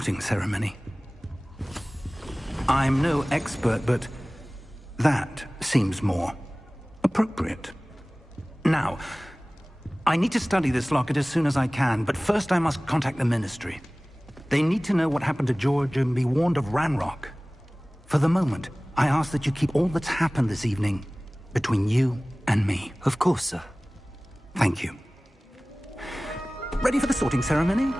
sorting ceremony. I'm no expert, but that seems more appropriate. Now, I need to study this locket as soon as I can, but first I must contact the Ministry. They need to know what happened to George and be warned of Ranrock. For the moment, I ask that you keep all that's happened this evening between you and me. Of course, sir. Thank you. Ready for the sorting ceremony?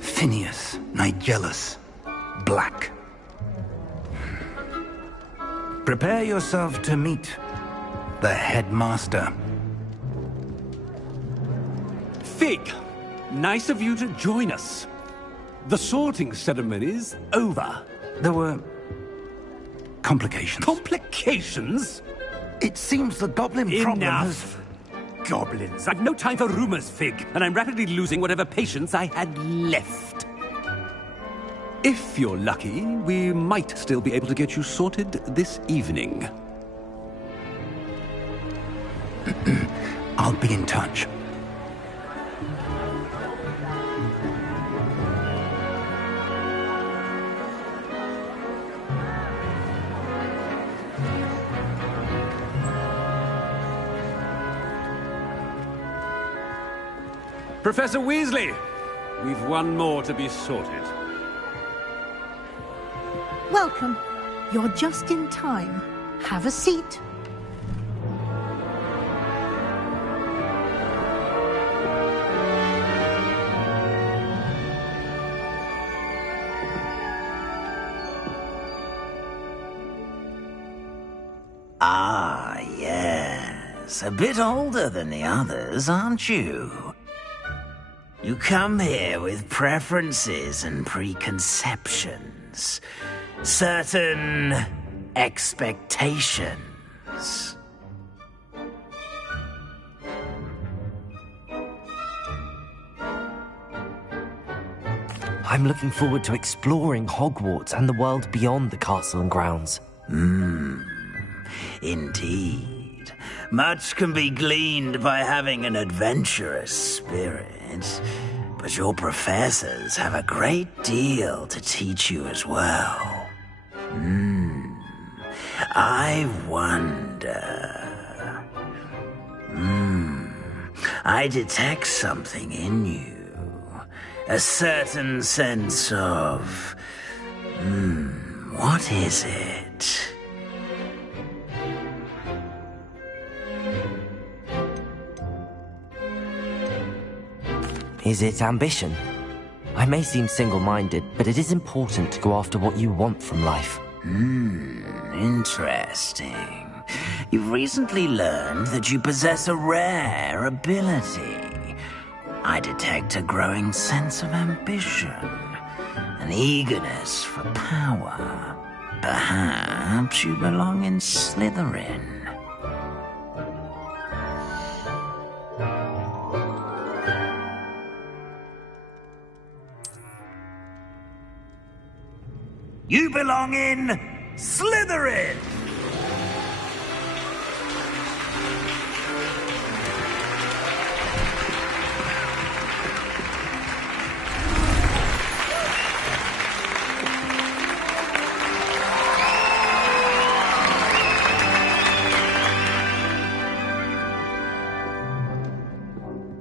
Phineas, Nigellus, Black. Prepare yourself to meet the headmaster. Fig, nice of you to join us. The sorting ceremony's over. There were complications. Complications? It seems the goblin problem has... Enough! Goblins. I've no time for rumors, Fig, and I'm rapidly losing whatever patience I had left. If you're lucky, we might still be able to get you sorted this evening. I'll be in touch. Professor Weasley, we've one more to be sorted. Welcome. You're just in time. Have a seat. Ah, yes. A bit older than the others, aren't you? You come here with preferences and preconceptions. Certain expectations. I'm looking forward to exploring Hogwarts and the world beyond the castle and grounds. Indeed. Much can be gleaned by having an adventurous spirit. But your professors have a great deal to teach you as well. I wonder... I detect something in you. A certain sense of... what is it? Is it ambition? I may seem single-minded, but it is important to go after what you want from life. Interesting. You've recently learned that you possess a rare ability. I detect a growing sense of ambition, an eagerness for power. Perhaps you belong in Slytherin. You belong in Slytherin!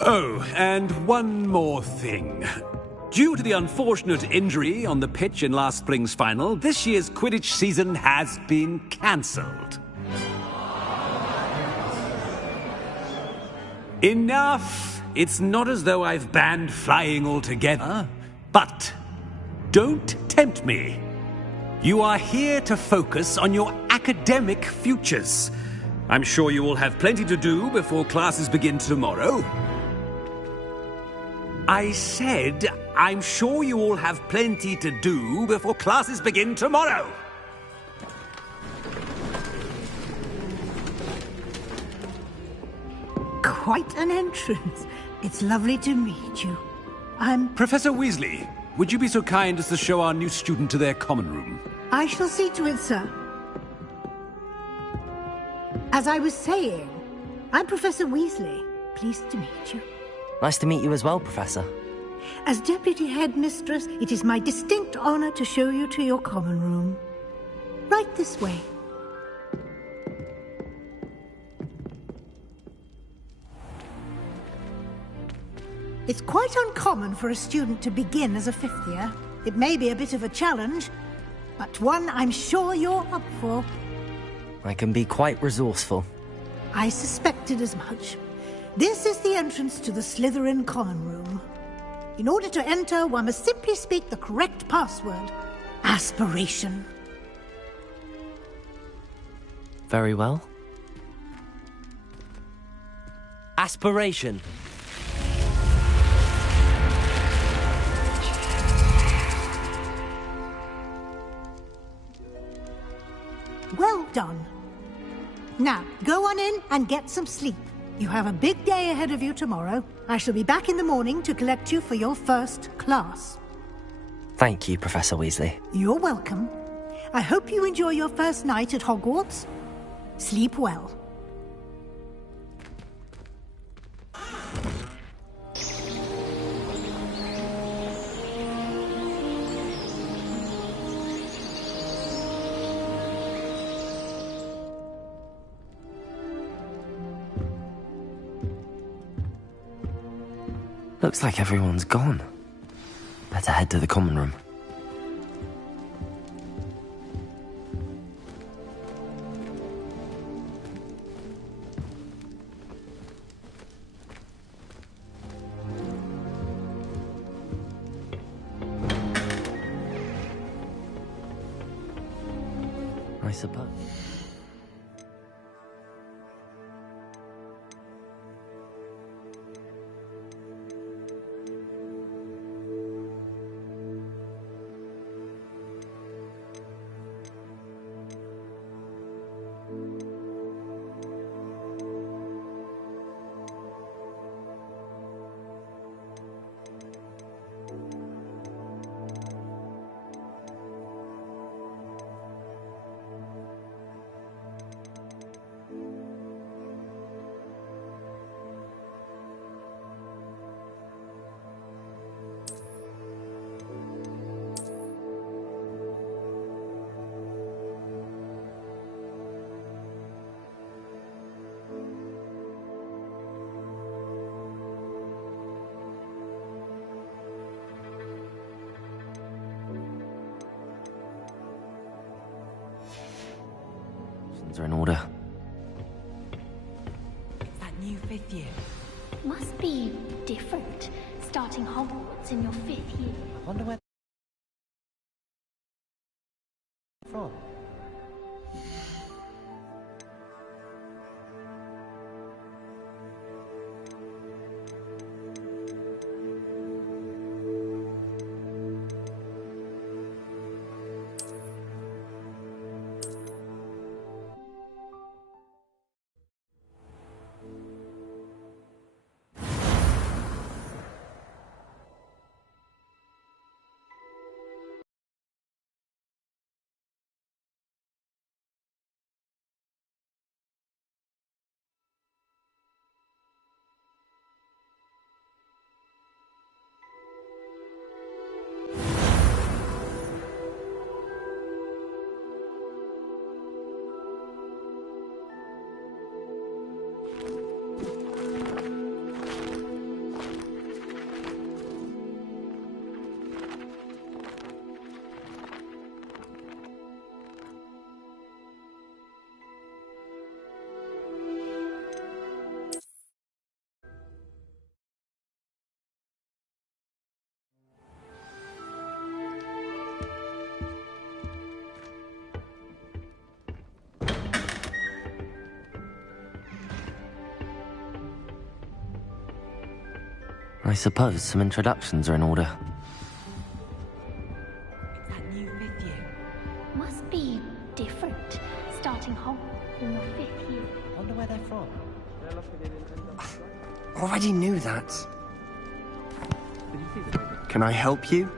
Oh, and one more thing. Due to the unfortunate injury on the pitch in last spring's final, this year's Quidditch season has been cancelled. Enough! It's not as though I've banned flying altogether. But don't tempt me. You are here to focus on your academic futures. I'm sure you will have plenty to do before classes begin tomorrow. I said, I'm sure you all have plenty to do before classes begin tomorrow. quite an entrance. It's lovely to meet you. Professor Weasley, would you be so kind as to show our new student to their common room? I shall see to it, sir. As I was saying, I'm Professor Weasley. Pleased to meet you. Nice to meet you as well, Professor. As Deputy Headmistress, it is my distinct honor to show you to your common room. Right this way. It's quite uncommon for a student to begin as a fifth year. It may be a bit of a challenge, but one I'm sure you're up for. I can be quite resourceful. I suspected as much. This is the entrance to the Slytherin common room. In order to enter, one must simply speak the correct password. Aspiration. Very well. Aspiration. Well done. Now, go on in and get some sleep. You have a big day ahead of you tomorrow. I shall be back in the morning to collect you for your first class. Thank you, Professor Weasley. You're welcome. I hope you enjoy your first night at Hogwarts. Sleep well. Looks like everyone's gone. Better head to the common room. I suppose. Are in order. That new fifth year. Must be different, starting Hogwarts in your fifth year. I wonder where from. I suppose some introductions are in order. That new fifth year. Must be different, starting Hogwarts in your fifth year. I wonder where they're from. already knew that. Can I help you?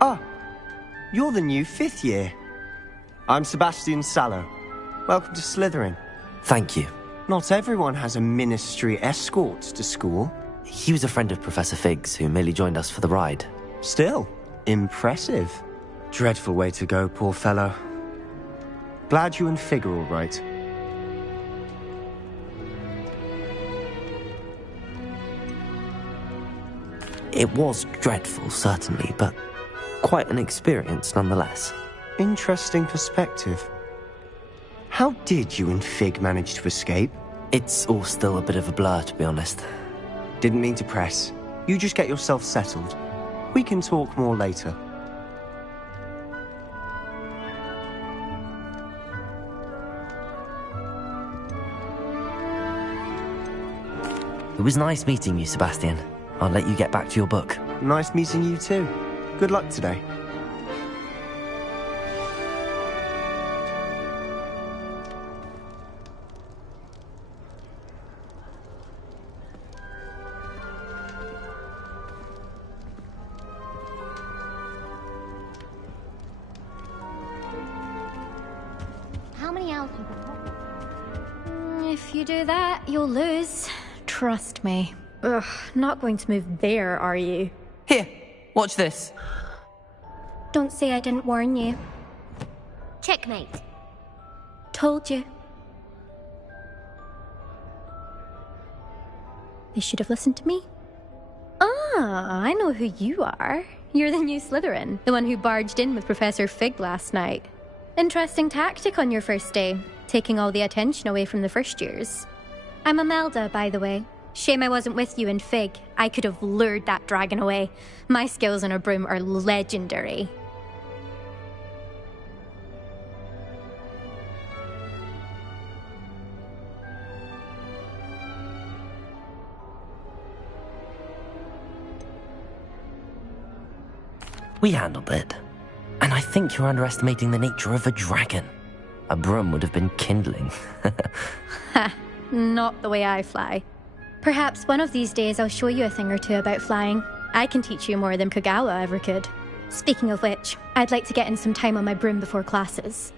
Ah, you're the new 5th year. I'm Sebastian Sallow. Welcome to Slytherin. Thank you. Not everyone has a ministry escort to school. He was a friend of Professor Fig's who merely joined us for the ride. Still, impressive. Dreadful way to go, poor fellow. Glad you and Fig are all right. It was dreadful, certainly, but quite an experience nonetheless. Interesting perspective. How did you and Fig manage to escape? It's all still a bit of a blur, to be honest. Didn't mean to press. You just get yourself settled. We can talk more later. It was nice meeting you, Sebastian. I'll let you get back to your book. Nice meeting you too. Good luck today. How many hours have you got? If you do that, you'll lose. Trust me. Ugh, not going to move there, are you? Here, watch this. Don't say I didn't warn you. Checkmate. Told you. They should have listened to me. Ah, I know who you are. You're the new Slytherin, the one who barged in with Professor Fig last night. Interesting tactic on your first day, taking all the attention away from the first years. I'm Imelda, by the way. Shame I wasn't with you in Fig. I could have lured that dragon away. My skills on a broom are legendary. We handled it. And I think you're underestimating the nature of a dragon. A broom would have been kindling. Ha, not the way I fly. Perhaps one of these days I'll show you a thing or two about flying. I can teach you more than Kagawa ever could. Speaking of which, I'd like to get in some time on my broom before classes.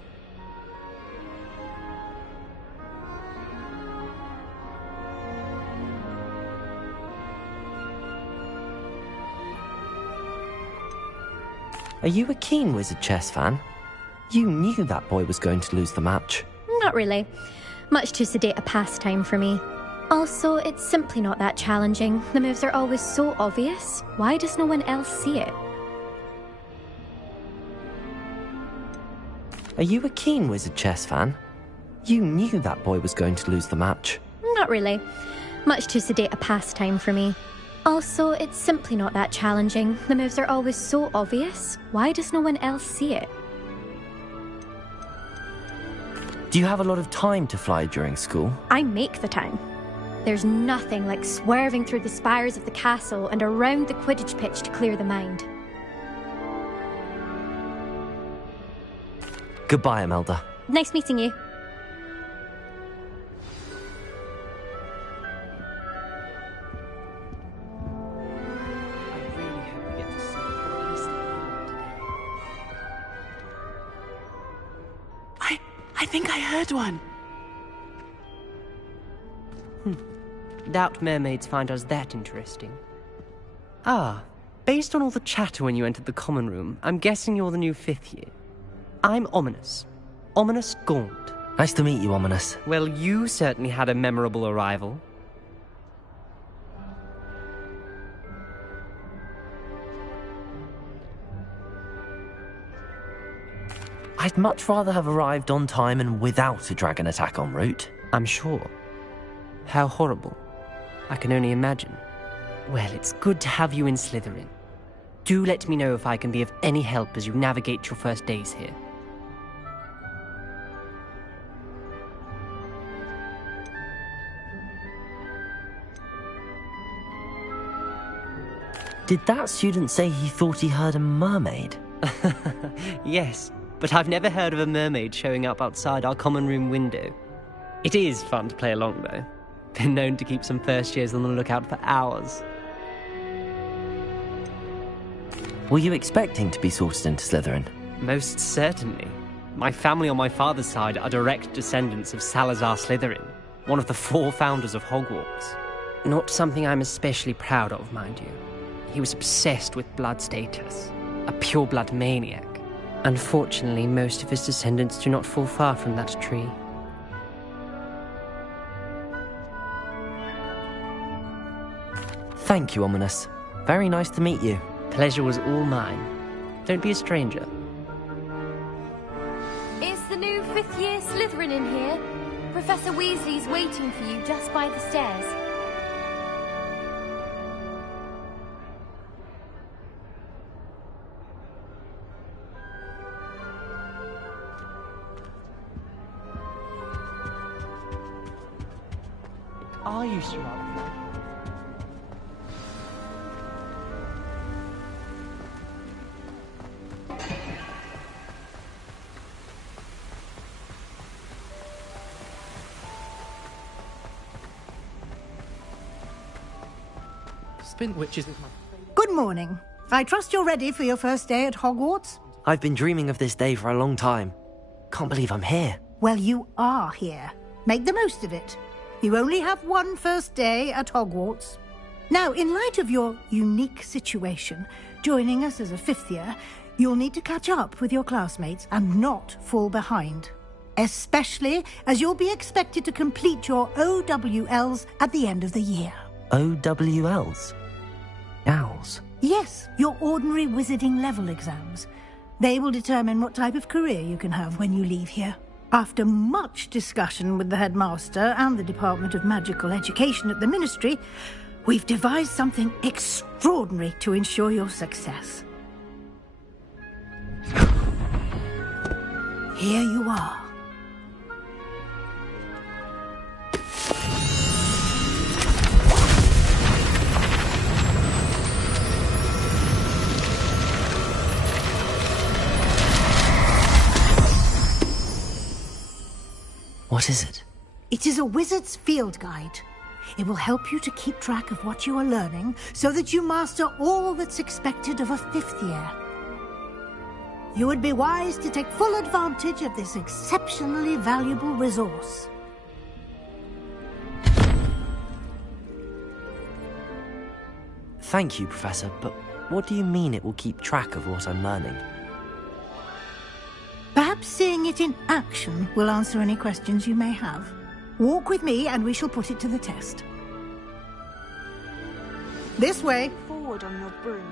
Are you a keen Wizard chess fan? You knew that boy was going to lose the match. Not really. Much too sedate a pastime for me. Also, it's simply not that challenging. The moves are always so obvious. Why does no one else see it? Are you a keen Wizard chess fan? You knew that boy was going to lose the match. Not really. Much too sedate a pastime for me. Also, it's simply not that challenging. The moves are always so obvious. Why does no one else see it? Do you have a lot of time to fly during school? I make the time. There's nothing like swerving through the spires of the castle and around the Quidditch pitch to clear the mind. Goodbye, Imelda. Nice meeting you. I think I heard one. Doubt mermaids find us that interesting. Ah, based on all the chatter when you entered the common room, I'm guessing you're the new 5th year. I'm Ominous. Ominous Gaunt. Nice to meet you, Ominous. Well, you certainly had a memorable arrival. I'd much rather have arrived on time and without a dragon attack en route. I'm sure. How horrible. I can only imagine. Well, it's good to have you in Slytherin. Do let me know if I can be of any help as you navigate your first days here. Did that student say he thought he heard a mermaid? Yes, but I've never heard of a mermaid showing up outside our common room window. It is fun to play along, though. Been known to keep some first years on the lookout for hours. Were you expecting to be sorted into Slytherin? Most certainly. My family on my father's side are direct descendants of Salazar Slytherin, one of the 4 founders of Hogwarts. Not something I'm especially proud of, mind you. He was obsessed with blood status, a pure-blood maniac. Unfortunately, most of his descendants do not fall far from that tree. Thank you, Ominous. Very nice to meet you. Pleasure was all mine. Don't be a stranger. Is the new 5th year Slytherin in here? Professor Weasley's waiting for you just by the stairs. Are you sure? Spintwitches is my... Good morning. I trust you're ready for your first day at Hogwarts? I've been dreaming of this day for a long time. Can't believe I'm here. Well, you are here. Make the most of it. You only have one first day at Hogwarts. Now, in light of your unique situation, joining us as a 5th year, you'll need to catch up with your classmates and not fall behind. Especially as you'll be expected to complete your OWLs at the end of the year. OWLs? Owls? Yes, your ordinary wizarding level exams. They will determine what type of career you can have when you leave here. After much discussion with the headmaster and the Department of Magical Education at the Ministry, we've devised something extraordinary to ensure your success. Here you are. What is it? It is a wizard's field guide. It will help you to keep track of what you are learning so that you master all that's expected of a 5th year. You would be wise to take full advantage of this exceptionally valuable resource. Thank you, Professor, but what do you mean it will keep track of what I'm learning? Perhaps seeing it in action will answer any questions you may have. Walk with me and we shall put it to the test. This way. Forward on your broom.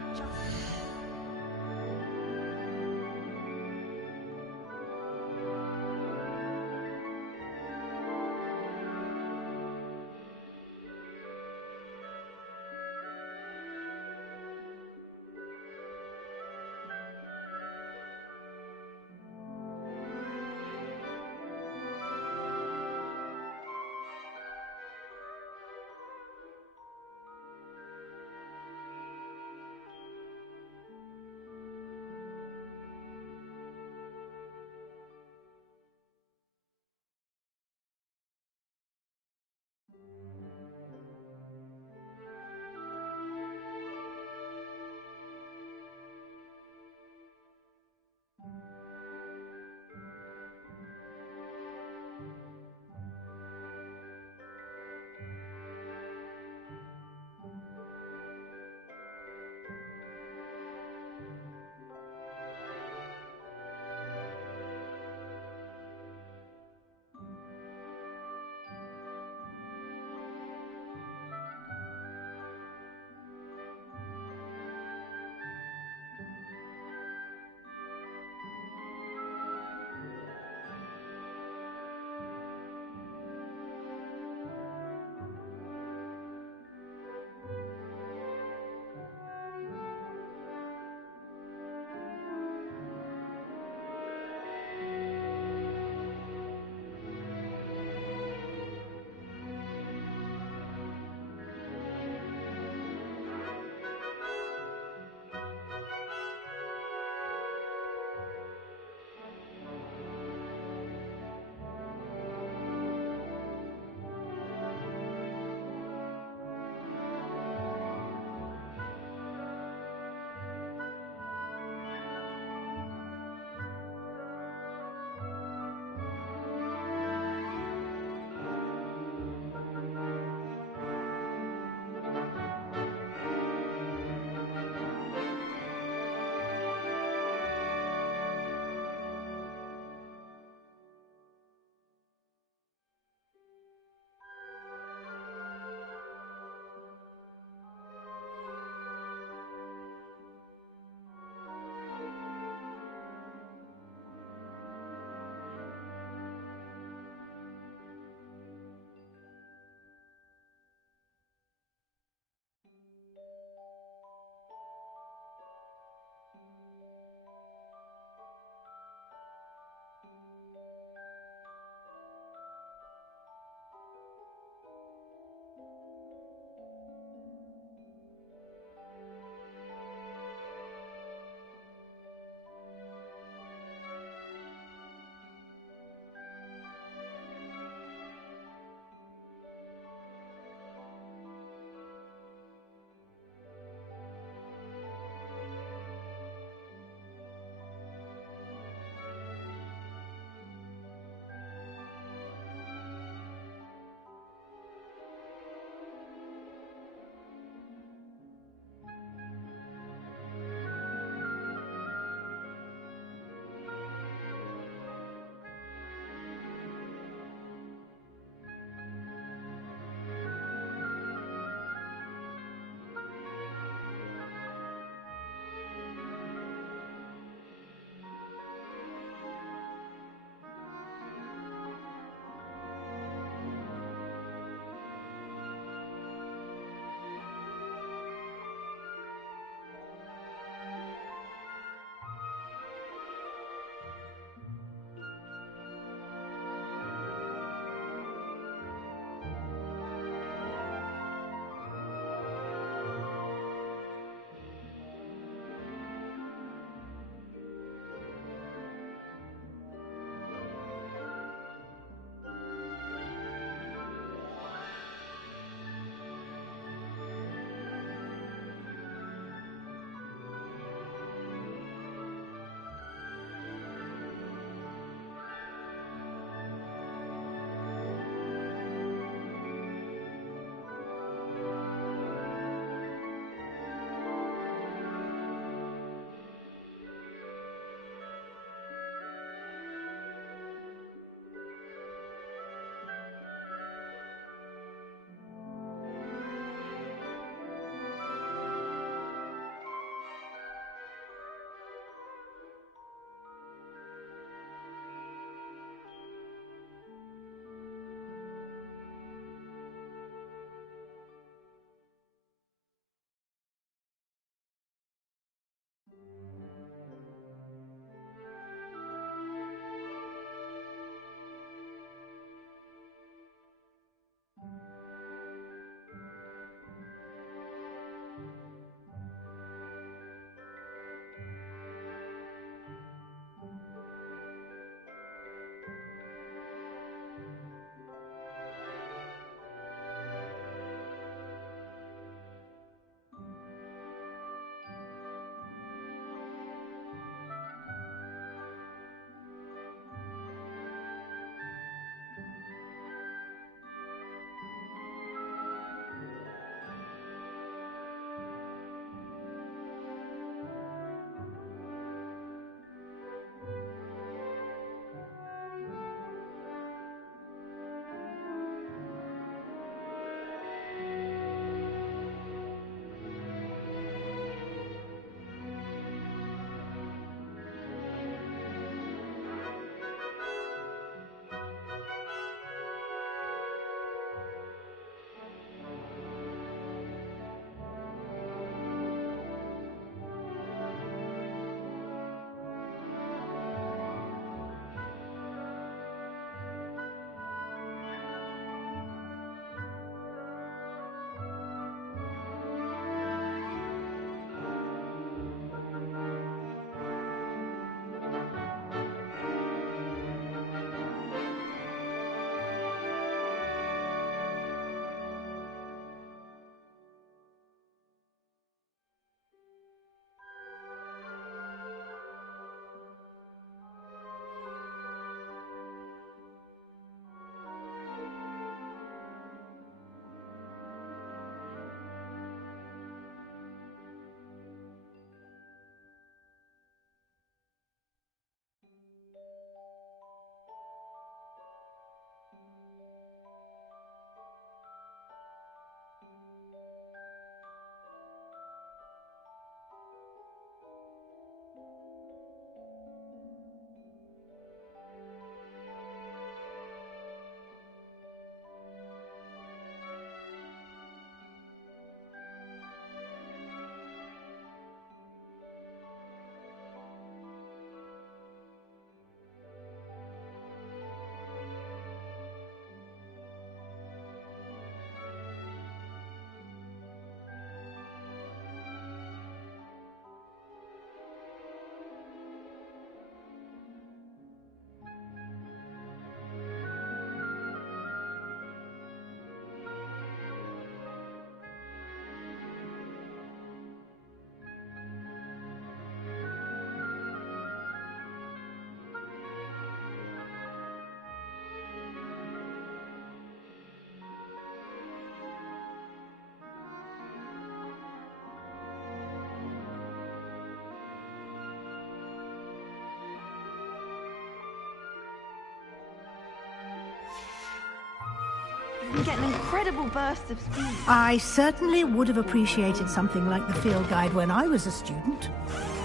can get an incredible burst of speed. I certainly would have appreciated something like the field guide when I was a student.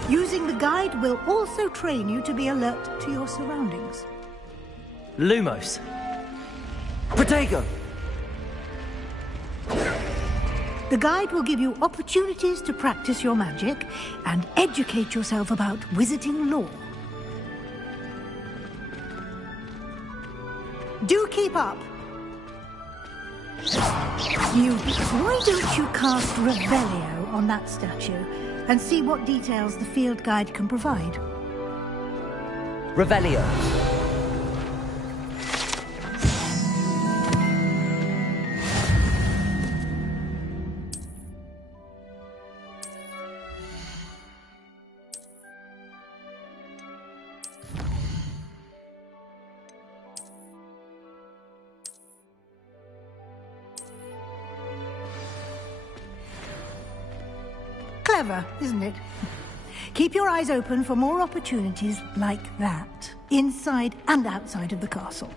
Using the guide will also train you to be alert to your surroundings. Lumos. Protego. The guide will give you opportunities to practice your magic and educate yourself about wizarding lore. Do keep up. Why don't you cast Revelio on that statue and see what details the field guide can provide? Revelio. Clever, isn't it? Keep your eyes open for more opportunities like that, inside and outside of the castle.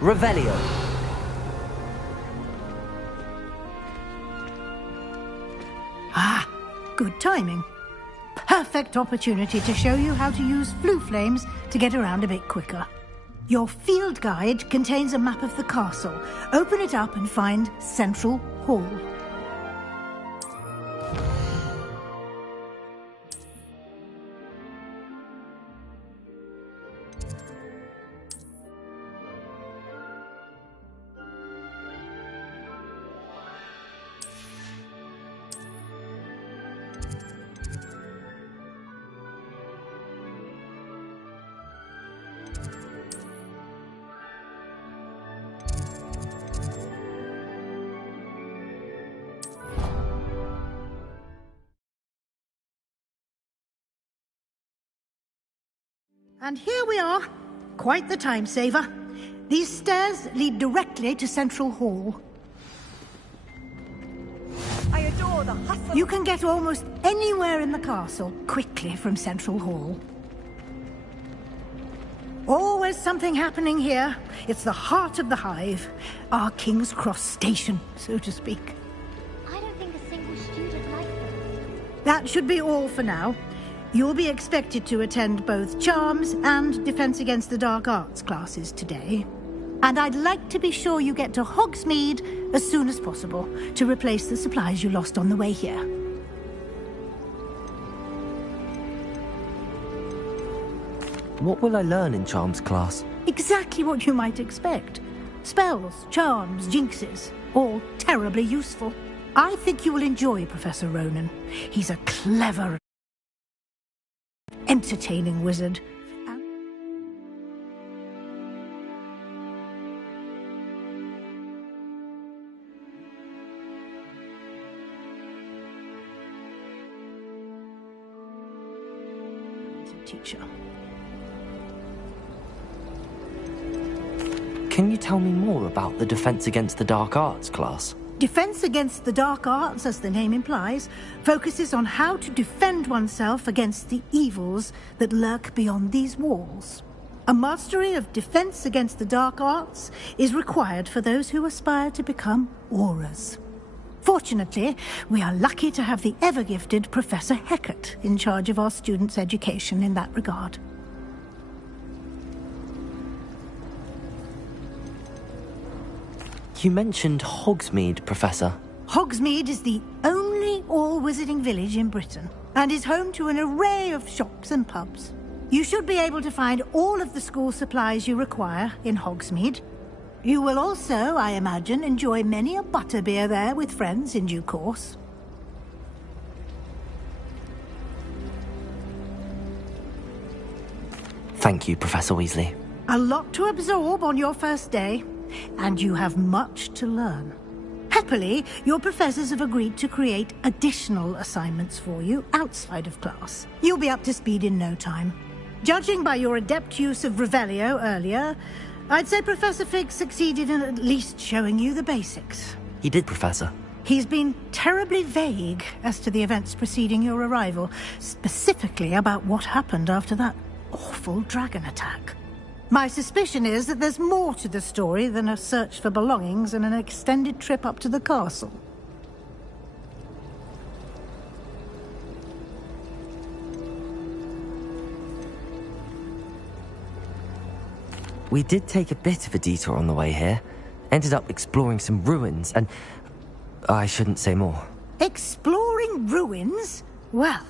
Revelio. Ah, good timing. Perfect opportunity to show you how to use flue flames to get around a bit quicker. Your field guide contains a map of the castle. Open it up and find Central Hall. And here we are. Quite the time saver. These stairs lead directly to Central Hall. I adore the hustle. You can get almost anywhere in the castle quickly from Central Hall. Always something happening here. It's the heart of the hive. Our King's Cross station, so to speak. I don't think a single student likes it. That should be all for now. You'll be expected to attend both Charms and Defense Against the Dark Arts classes today. And I'd like to be sure you get to Hogsmeade as soon as possible to replace the supplies you lost on the way here. What will I learn in Charms class? Exactly what you might expect. Spells, charms, jinxes, all terribly useful. I think you will enjoy Professor Ronan. He's a clever, entertaining wizard. Teacher. Can you tell me more about the Defense Against the Dark Arts class? Defense Against the Dark Arts, as the name implies, focuses on how to defend oneself against the evils that lurk beyond these walls. A mastery of Defense Against the Dark Arts is required for those who aspire to become auras. Fortunately, we are lucky to have the ever-gifted Professor Hecat in charge of our students' education in that regard. You mentioned Hogsmeade, Professor. Hogsmeade is the only all-wizarding village in Britain and is home to an array of shops and pubs. You should be able to find all of the school supplies you require in Hogsmeade. You will also, I imagine, enjoy many a butterbeer there with friends in due course. Thank you, Professor Weasley. A lot to absorb on your first day, and you have much to learn. Happily, your professors have agreed to create additional assignments for you outside of class. You'll be up to speed in no time. Judging by your adept use of Revelio earlier, I'd say Professor Fig succeeded in at least showing you the basics. He did, Professor. He's been terribly vague as to the events preceding your arrival, specifically about what happened after that awful dragon attack. My suspicion is that there's more to the story than a search for belongings and an extended trip up to the castle. We did take a bit of a detour on the way here. Ended up exploring some ruins, and I shouldn't say more. Exploring ruins? Well,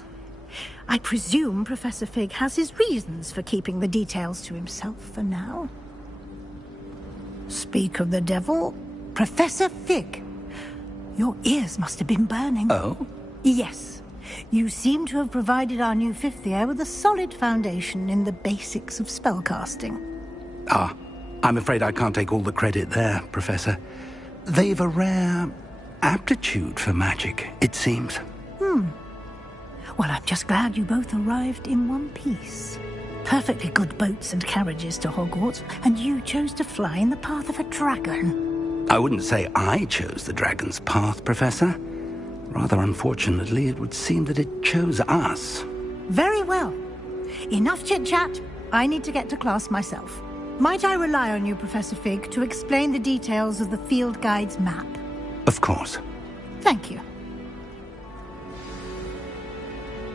I presume Professor Fig has his reasons for keeping the details to himself for now. Speak of the devil, Professor Fig. Your ears must have been burning. Oh? Yes. You seem to have provided our new fifth year with a solid foundation in the basics of spellcasting. Ah, I'm afraid I can't take all the credit there, Professor. They've a rare aptitude for magic, it seems. Well, I'm just glad you both arrived in one piece. Perfectly good boats and carriages to Hogwarts, and you chose to fly in the path of a dragon. I wouldn't say I chose the dragon's path, Professor. Rather unfortunately, it would seem that it chose us. Very well. Enough chit-chat. I need to get to class myself. Might I rely on you, Professor Fig, to explain the details of the field guide's map? Of course. Thank you.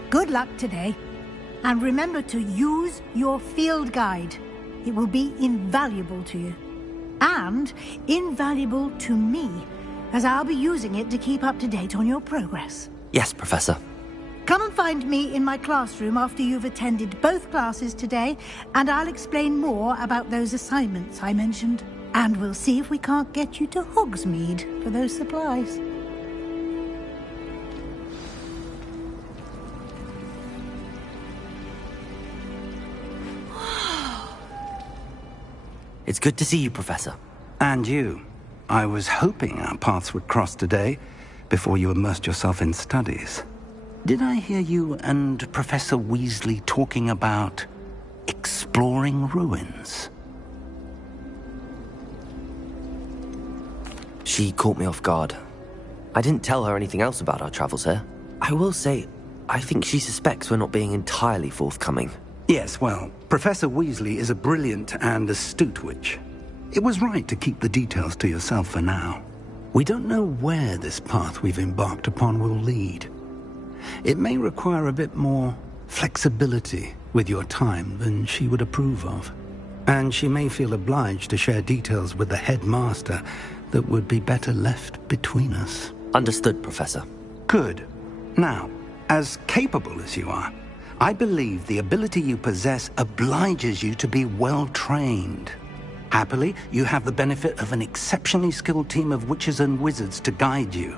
Good luck today. And remember to use your field guide. It will be invaluable to you. And invaluable to me, as I'll be using it to keep up to date on your progress. Yes, Professor. Come and find me in my classroom after you've attended both classes today, and I'll explain more about those assignments I mentioned. And we'll see if we can't get you to Hogsmeade for those supplies. It's good to see you, Professor. And you. I was hoping our paths would cross today, before you immersed yourself in studies. Did I hear you and Professor Weasley talking about exploring ruins? She caught me off guard. I didn't tell her anything else about our travels here. I will say, I think she suspects we're not being entirely forthcoming. Yes, well, Professor Weasley is a brilliant and astute witch. It was right to keep the details to yourself for now. We don't know where this path we've embarked upon will lead. It may require a bit more flexibility with your time than she would approve of. And she may feel obliged to share details with the headmaster that would be better left between us. Understood, Professor. Good. Now, as capable as you are, I believe the ability you possess obliges you to be well-trained. Happily, you have the benefit of an exceptionally skilled team of witches and wizards to guide you.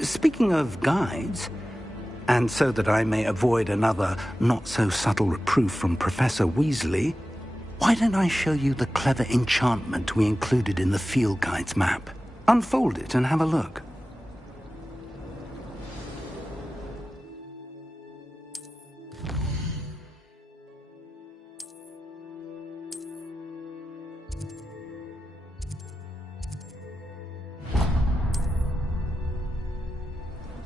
Speaking of guides, and so that I may avoid another not-so-subtle reproof from Professor Weasley, why don't I show you the clever enchantment we included in the field guide's map? Unfold it and have a look.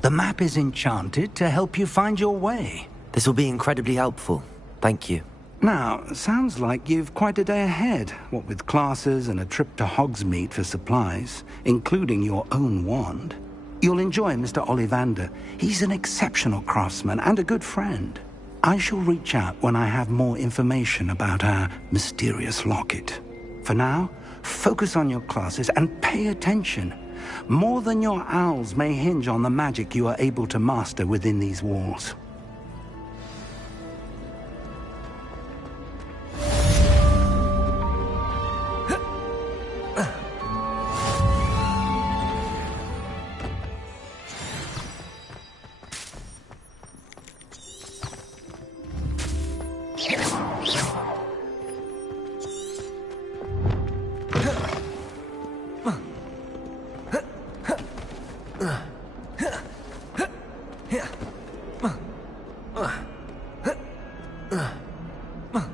The map is enchanted to help you find your way. This will be incredibly helpful. Thank you. Now, sounds like you've quite a day ahead, what with classes and a trip to Hogsmeade for supplies, including your own wand. You'll enjoy Mr. Ollivander. He's an exceptional craftsman and a good friend. I shall reach out when I have more information about our mysterious locket. For now, focus on your classes and pay attention. More than your owls may hinge on the magic you are able to master within these walls. Ugh.